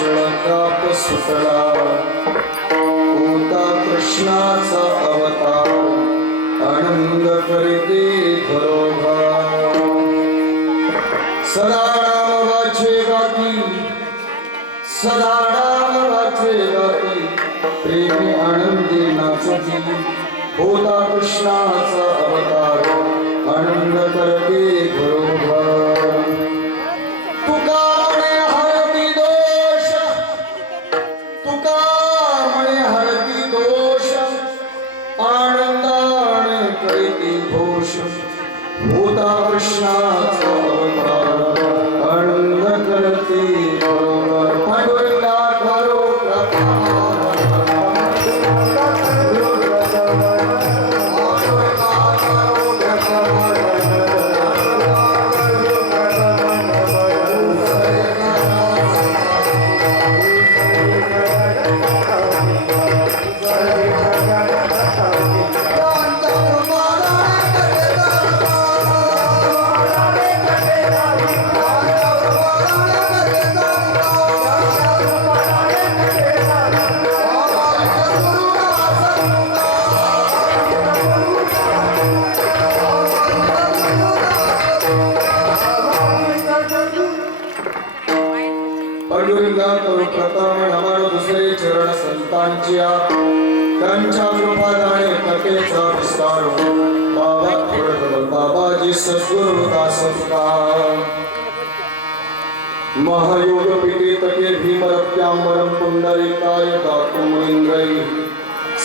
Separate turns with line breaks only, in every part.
शळंगाप सुटला होता कृष्णाचा Krishna.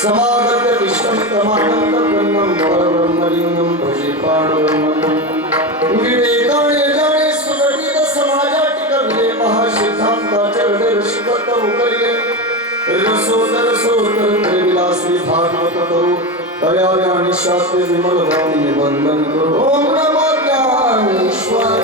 समागत विष्णु समागत ब्रह्मं परब्रह्मलिंगं भजे पाडब्रह्मं विवेकाने जाणे सुगटित समाजात करले महासिद्धांताचे हृदयशिक तव करिले रसोदर सोतंत्र विलासी भागवत करो तयारी शास्त्र विमल भावी वंदन करो ओम नमो ज्ञानेश्वर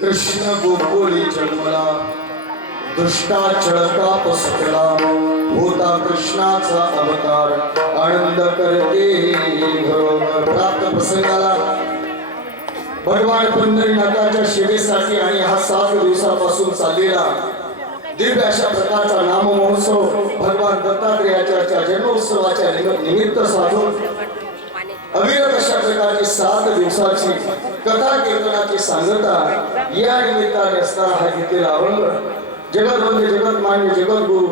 कृष्ण गोकुळी जन्मला दुष्टा चळका पसरला होता कृष्णाचा अवतार आनंद करते घरोघर प्राप्त प्रसंगाला. भगवान पंढरीनाथाच्या सेवेसाठी आणि हा सात दिवसापासून चाललेला दिव्य अशा प्रकारचा नाम महोत्सव भगवान दत्तात्रेयाच्या जन्मोत्सवाच्या निमित्त साधून अविरत अशा प्रकारची सात दिवसाची कथा कीर्तनाची सांगता या निमित्ताने असणारा हा घेतलेला अभंग म्हणजे जगत मान्य जगद्गुरु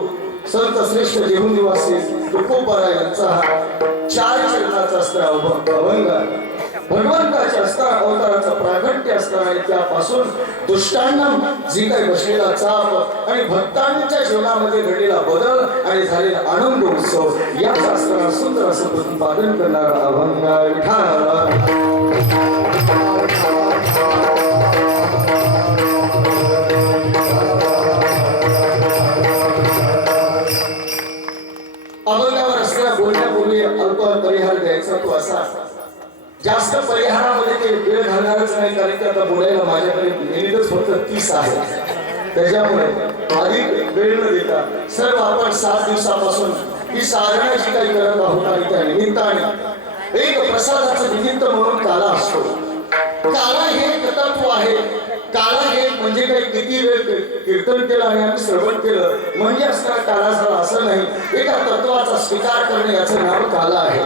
संत श्रेष्ठ जेहून निवासी तुकोबारा यांचा हा चार चरणाचा असणारा अभंग भगवंताच्या असता अवताराचं प्रागट्य असताना आणि त्यापासून दुष्टांना जी काही बसलेला चाप आणि भक्तांच्या जीवनामध्ये घडलेला बदल आणि झालेला आनंद उत्सव या शास्त्राला सुंदर असं प्रतिपादन करणारा अभंग विठाला तीस आहे. त्याच्यामुळे अधिक वेळ न देता सर्व आपण सात दिवसापासून ही साधना जी काही करत आहोत आणि त्या निमित्ताने एक प्रसादाचं निमित्त म्हणून काला असतो. काला हे तत्व आहे. काला हे म्हणजे काही किती वेळ कीर्तन केलं आणि आम्ही श्रवण केलं म्हणजे असणार काला झाला असं नाही. एका तत्वाचा स्वीकार करणे याचं नाव काला आहे.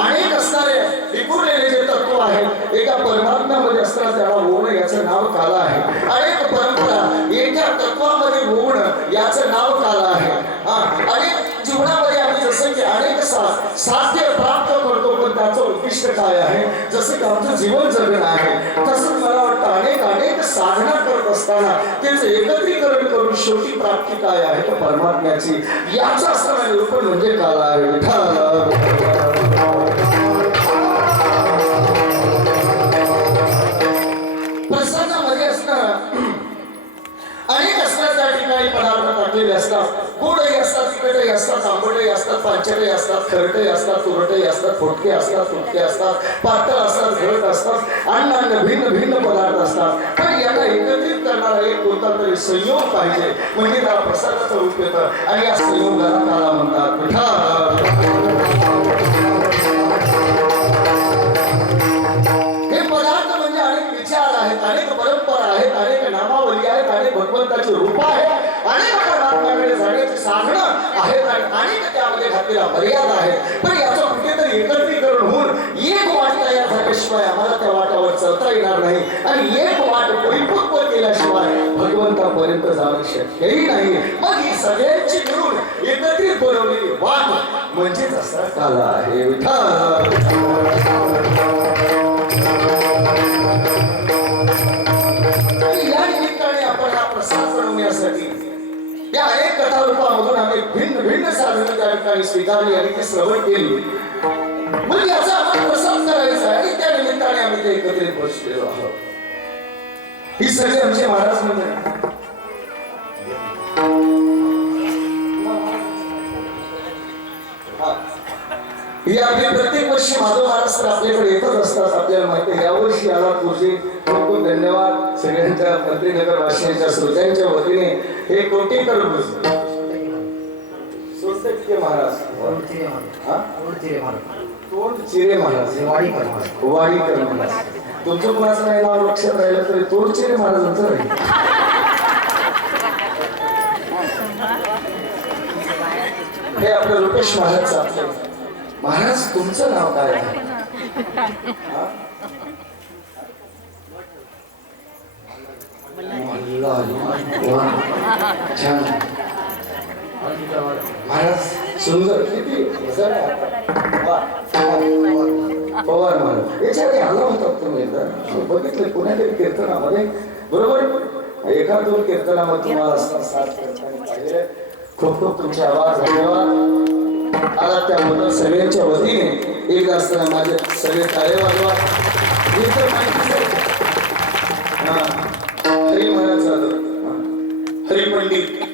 अनेक असणारे विखुरलेले जे तत्व आहेत एका परमात्म्यामध्ये असताना त्याला होणं याचं नाव काला आहे. अनेक परंपरा एका तत्वामध्ये होणं याचं नाव काला आहे. हा अनेक जीवनामध्ये आम्ही जसं की अनेक सा- साध्य प्राप्त करतो पण त्याचं उद्दिष्ट काय आहे? जसं की आमचं जीवन जगणं आहे तसंच मला वाटतं अनेक अनेक साधना करत असताना त्याचं एकत्रीकरण करून शेवटी प्राप्ती काय आहे? तर परमात्म्याची. याचं असताना निरूपण म्हणजे काला आहे. विठ्ठल. काही पदार्थ टाकलेले असतात. गोडही असतात तिखटही असतात आंबटही असतात पांचटही असतात खरटही असतात तुरटही असतात फुटके असतात फुटके असतात पातळ असतात घरट असतात अन्न अन्न भिन्न भिन्न पदार्थ असतात. पण यांना एकत्रित करणारा एक कोणता तरी संयोग पाहिजे म्हणजे त्या प्रसादाचं रूप येतं. आणि या संयोगाला काला म्हणतात विठ्ठल. नामावली आहेत अनेक भगवंताची रूप आहे. अनेक परमात्म्याकडे जाण्याची साधनं आहेत आणि अनेक त्यामध्ये घातलेल्या मर्यादा आहेत. पण याचं कुठेतरी एकत्रीकरण होऊन एक वाट तयार झाल्याशिवाय आम्हाला त्या वाटावर चढता येणार नाही. आणि एक वाट परिपक्व केल्याशिवाय भगवंतापर्यंत जाणं शक्यही नाही. मग ही सगळ्यांची मिळून एकत्रित बनवलेली वाट म्हणजेच असा काला आहे. विठा या अनेक कथारूपामधून आम्ही भिन्न भिन्न साधनं त्या ठिकाणी स्वीकारली आणि ती श्रवण केली. म्हणजे याचा आपण प्रसाद करायचा आहे आणि त्या निमित्ताने आम्ही ते एकत्रित बसलेलो आहोत. ही सगळी आमचे महाराज म्हणजे ही आपली प्रत्येक वर्षी माधव महाराष्ट्र आपल्याकडे येतच असतात. आपल्याला माहिती आहे यावर्षी आला पूर्वी खूप खूप धन्यवाद सगळ्यांच्या मंत्रीनगर वासियांच्या श्रोत्यांच्या वतीने. हे कोटीकर सोनटक्के महाराज. हा? चिरे महाराज. वाडीकर महाराज. तुमचं कुणाचं नाही नाव लक्षात राहिलं तरी तोंड चिरे महाराजांचं राहील हे आपलं लोकेश महाराजचं आपलं. महाराज तुमचं नाव काय आहे? हा? छान महाराज सुंदर किती. पवार महाराज. याच्या आधी आला होता तुम्ही एकदा. बघितलं पुण्यातील कीर्तनामध्ये. बरोबर? एका दोन कीर्तनामध्ये तुम्हाला खूप खूप तुमचे आभार धन्यवाद. आता त्याबद्दल सगळ्यांच्या वतीने एक असताना माझे सगळे टाळे वाजवा हरी म्हणत जाधव. हरी पंडित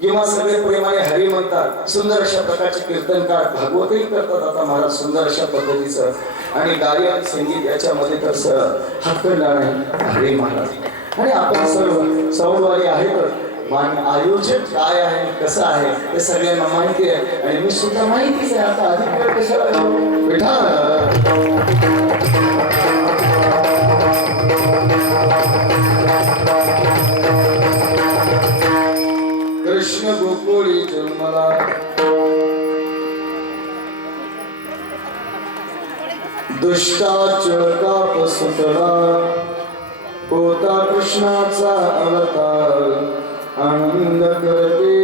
किंवा सगळे प्रेमाने हरी म्हणतात सुंदर अशा प्रकारचे कीर्तनकार भागवतही करतात आता महाराज सुंदर अशा पद्धतीचं. आणि गायन संगीत याच्यामध्ये तर हक्कणार नाही. हरी महाराज. आणि आपण सर्व सौवारी आहे तर मान आयोजक काय आहे कसं आहे हे सगळ्यांना माहिती आहे. आणि मी सुद्धा माहितीच आहे आता अधिक वेळ कशाला विठाल कृष्ण गोकुळी जन्मला. दुष्टाच काप सुटला होता कृष्णाचा अवतार. आनंद करते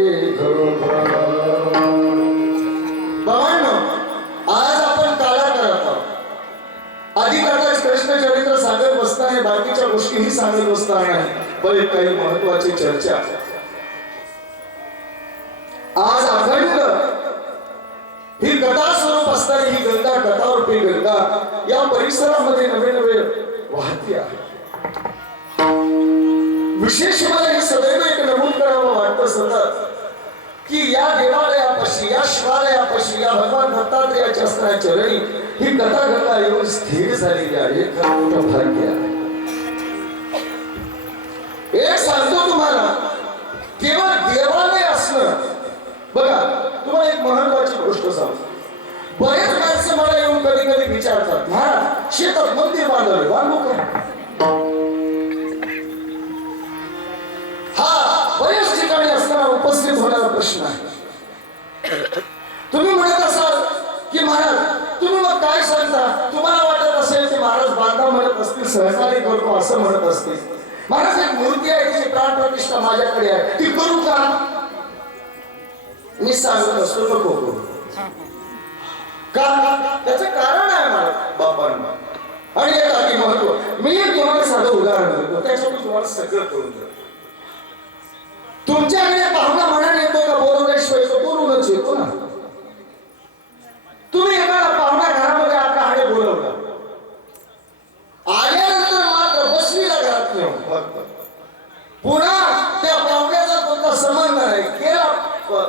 आज आपण काला करत आहोत. आधी कदाच कृष्ण चरित्र सांगत बसताना बाकीच्या गोष्टीही सांगत बसताना पण काही महत्वाची चर्चा आज अखंड ही कथा स्वरूप असताना ही गंगा कथारूपी गंगा या परिसरामध्ये नवे नवे वाहती आहे. विशेष मला हे सदैव एक नमूद करावं वाटतं सतत की या देवालयापाशी या शिवालयापाशी या भगवान दत्तात्रेयाच्या असणाऱ्या चरणी ही कथा गंगा येऊन स्थिर झालेली आहे खरं मोठं भाग्य आहे. एक सांगतो तुम्हाला केवळ देवालय असणं बघा तुम्हाला एक महत्वाची गोष्ट सांगतो. बरेच माणसं मला येऊन कधी कधी विचारतात महाराज शेतात मंदिर बांधलं बांधू का? हा बऱ्याच ठिकाणी असताना उपस्थित होणारा प्रश्न आहे तुम्ही म्हणत असाल की महाराज तुम्ही मग काय सांगता तुम्हाला वाटत असेल की महाराज म्हणत असतील सहकारी करतो असं म्हणत असतील. महाराज एक मूर्ती आहे तिची प्राण प्रतिष्ठा माझ्याकडे आहे. ती करू का? मी सांगत असतो नको करू. का? त्याचं कारण आहे मला बापांना आणि एक आधी महत्त्व. मी तुम्हाला साधं उदाहरण देतो त्याच्यातून तुम्हाला सगळं करून देतो तुमच्याकडे पाहुणा म्हणाने येतो का बोलवल्याशिवाय तो बोलूनच येतो ना तुम्ही एखादा पाहुणा घरामध्ये आपल्या हाडे बोलवला आल्यानंतर मात्र बसवीला घरात नेऊ फक्त पुन्हा त्या पाहुण्याचा कोणता संबंध नाही गेला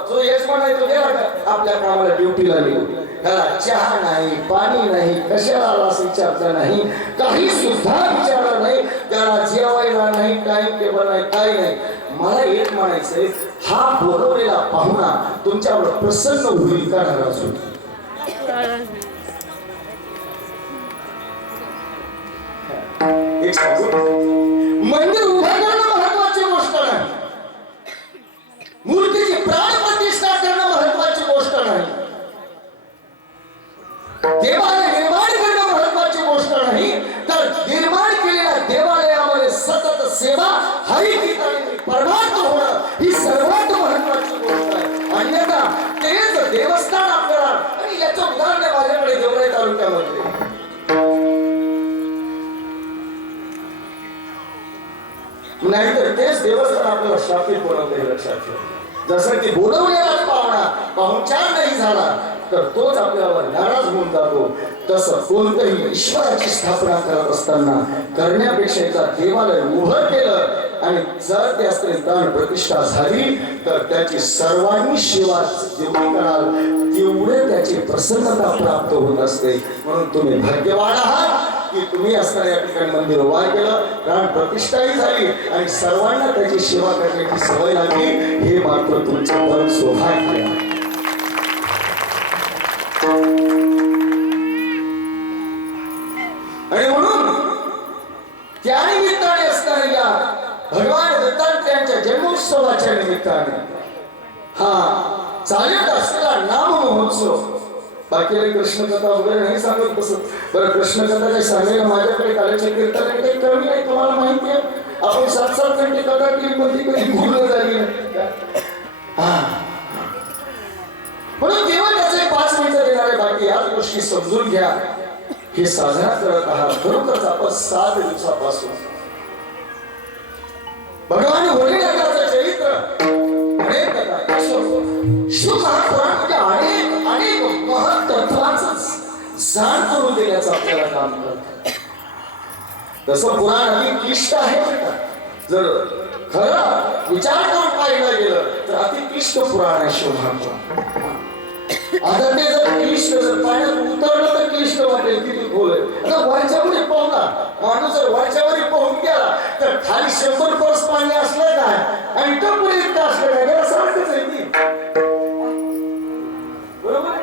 जो यजमान आहे तो गेला का आपल्या कामाला ड्युटीला निघून त्याला चहा नाही पाणी नाही कशाला आला विचारता नाही? काही सुद्धा विचारलं नाही त्याला जेवायला नाही टाइम टेबल नाही काही नाही. मला एक म्हणायचंय हा बोलवलेला पाहुणा तुमच्यावर प्रसन्न होईल का नाराज होईल? एक सांगू? देवालय निर्माण करणं महत्वाची गोष्ट नाही. तर निर्माण केलेल्या देवालयामध्ये सतत सेवा हरी ठिकाणी परमार्थ होणं ही सर्वात महत्वाची गोष्ट आहे. अन्यथा तेच देवस्थान आपल्याला आणि याचं उदाहरण आहे माझ्याकडे देवराई तालुक्यामध्ये. नाहीतर तेच देवस्थान आपल्याला शापित बनवते लक्षात ठेवा. जसं की बोलवलेलाच पाहुणा पाहुणचार नाही झाला. तर तोच आपल्यावर नाराज होऊन जातो. तसं कोणतंही ईश्वराची स्थापना करत असताना करण्यापेक्षा एकदा देवालय उभं केलं आणि जर त्या दान प्रतिष्ठा झाली तर त्याची सर्वांनी सेवा जेवढी कराल तेवढे त्याची प्रसन्नता प्राप्त होत असते. म्हणून तुम्ही भाग्यवान आहात की तुम्ही असताना या ठिकाणी मंदिर उभा केलं कारण प्रतिष्ठाही झाली आणि सर्वांना त्याची सेवा करण्याची सवय लागली. हे मात्र तुमचं परम सौभाग्य. आणि म्हणून त्या निमित्ताने असणाऱ्या भगवान दत्तात्रयांच्या जन्मोत्सवाच्या निमित्ताने हा चालत असलेला नाम महोत्सव. बाकी कृष्णकथा वगैरे नाही सांगत बसत बरं कृष्णकथा जे सांगेल माझ्याकडे काल्याच्या कीर्तन काही कमी नाही तुम्हाला माहिती आहे. आपण सात सात घंटे कथा केली पण ती कधी भूल झाली म्हणून केवळ त्याचे पाच मिनिटं देणारे बाकी याच गोष्टी समजून घ्या. हे साधना करत आहात खरोखरच आपण सात दिवसापासून. भगवान भोलेनाथाचं चरित्र अनेक म्हणजे अनेक अनेक तत्वाच जाण करून देण्याचं आपल्याला काम करत. तसं पुराण आम्ही क्लिष्ट आहे जर खरं विचार करून पाहिलं गेलं तर अतिक्लिष्ट पुराण आहे शिवमहात्मा आता ते जर क्लिष्ट जर पाण्यात उतरलं तर क्लिष्ट वाटेल किती खोल आहे आता वरच्या वरी माणूस जर वरच्या पाहून गेला तर खाली शंभर पर्स पाणी असलं काय आणि टपूर इतकं असलं काय त्याला सारखंच आहे ती बरोबर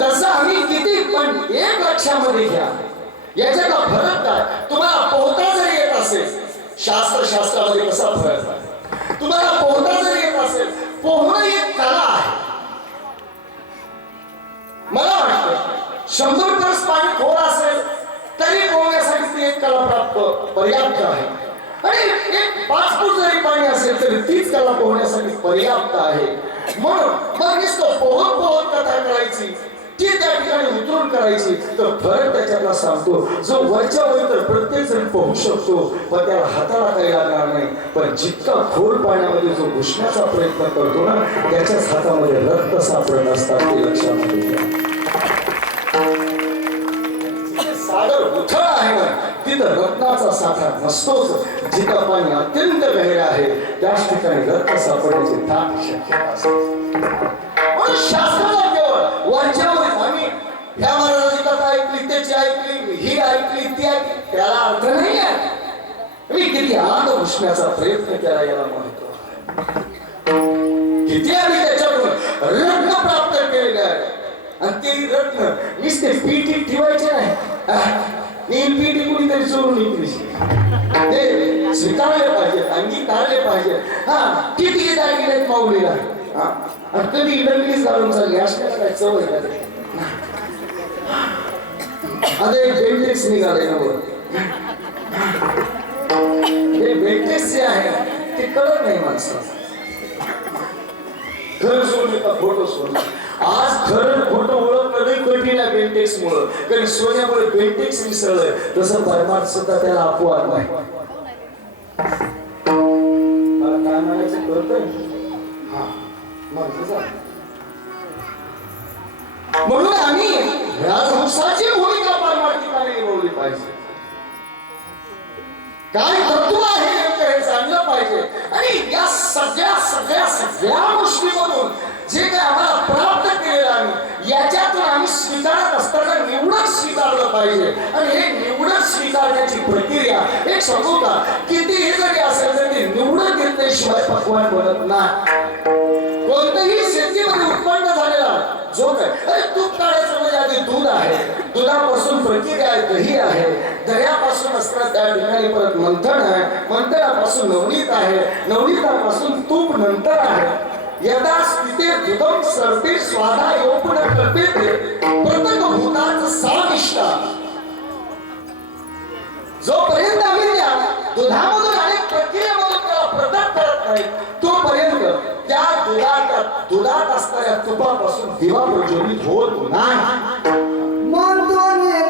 तसं आम्ही किती पण एक लक्षामध्ये घ्या याच्यात फरक काय तुम्हाला पोहता जर येत असेल शास्त्र शास्त्रामध्ये कसा फरक आहे? तुम्हाला पोहता जर येत असेल पोहणं एक कला आहे. मला वाटतं शंभर पर्स पाणी खोल असेल तरी पोहण्यासाठी ती एक कला प्राप्त पर्याप्त आहे. आणि एक पाच फूट जरी पाणी असेल तरी तीच कला पोहण्यासाठी पर्याप्त आहे. म्हणून मग नुसतं पोहत पोहत कथा करायची ती त्या ठिकाणी उतरून करायची तर फरक त्याच्यातला सांगतो. जो वरच्या वर तर प्रत्येक जण पोहू शकतो पण त्याला हाताला काही लागणार नाही. पण जितका खोल पाण्यामध्ये जो घुसण्याचा प्रयत्न करतो ना त्याच्याच हातामध्ये रक्त सापडत असतात ते लक्षामध्ये सागर उथळ आहे ना तिथं रत्नाचा साठा नसतोच. जिथं पाणी अत्यंत गहिरे आहे त्याच ठिकाणी रक्त सापडण्याची दाट शक्यता असते. शास्त्राला केवळ वरच्या ह्या महाराजाची कथा ऐकली त्याची ऐकली ही ऐकली ती ऐकली. त्याला अर्थ नाही आहे. मी किती आत घुसण्याचा प्रयत्न केला याला महत्त्व किती आम्ही त्याच्याकडून रत्न प्राप्त केलेले आहे. आणि ते रत्न नुसते पीठी ठेवायचे नाही. नील पीठी कुणीतरी चोरून निघली ते स्वीकारले पाहिजे अंगीकारले पाहिजे. हा किती दागिने माऊलीला. हा आणि कधी लग्नीच घालून चालली असल्याला काय चव आहे अरे ते? बेंटेक्स निघाले ना वर हे बेंटेक्स जे आहे ते कळत नाही माणसाला. खरं सोडलं का खोटं सोडलं? आज खरं खोटं ओळखणं नाही कठीण आहे बेंटेक्स मुळे कारण सोन्यामुळे बेंटेक्स विसरलंय तसं परमार्थ सुद्धा त्याला अपवाद नाही. मला काय म्हणायचं कळतंय? हा मग म्हणून आम्ही राजहंसाचे पाहिजे. काय तत्व आहे नेमकं हे जाणलं पाहिजे. आणि या सगळ्या सगळ्या सगळ्या गोष्टीमधून जे काय आम्हाला प्राप्त केलेलं आहे याच्यातून आम्ही स्वीकारत असताना निवडक स्वीकारलं पाहिजे. आणि हे निवडत स्वीकारण्याची प्रक्रिया एक सांगू का? कितीही जरी असेल तरी ते निवडत घेतल्याशिवाय पकवान बनत नाही. कोणतंही शेतीमध्ये उत्पन्न झालेला जो काय अरे तूप काढायचं म्हणजे आधी दूध आहे. दुधापासून प्रक्रिया आहे दही आहे. दह्यापासून असतात त्या ठिकाणी परत मंथन आहे. मंथनापासून नवनीत आहे. नवनीतापासून तूप नंतर आहे. यदा स्थिते दुधम सर्वे स्वाधा योपन कल्पेते प्रत्येक भूताचं सामिष्टा जोपर्यंत आम्ही त्या दुधामधून आणि प्रक्रियेमधून त्याला प्रकट करत नाही तोपर्यंत त्या दुधाच्या दुधात असणाऱ्या तुपापासून दिवा प्रज्वलित होत नाही. मन दोन्ही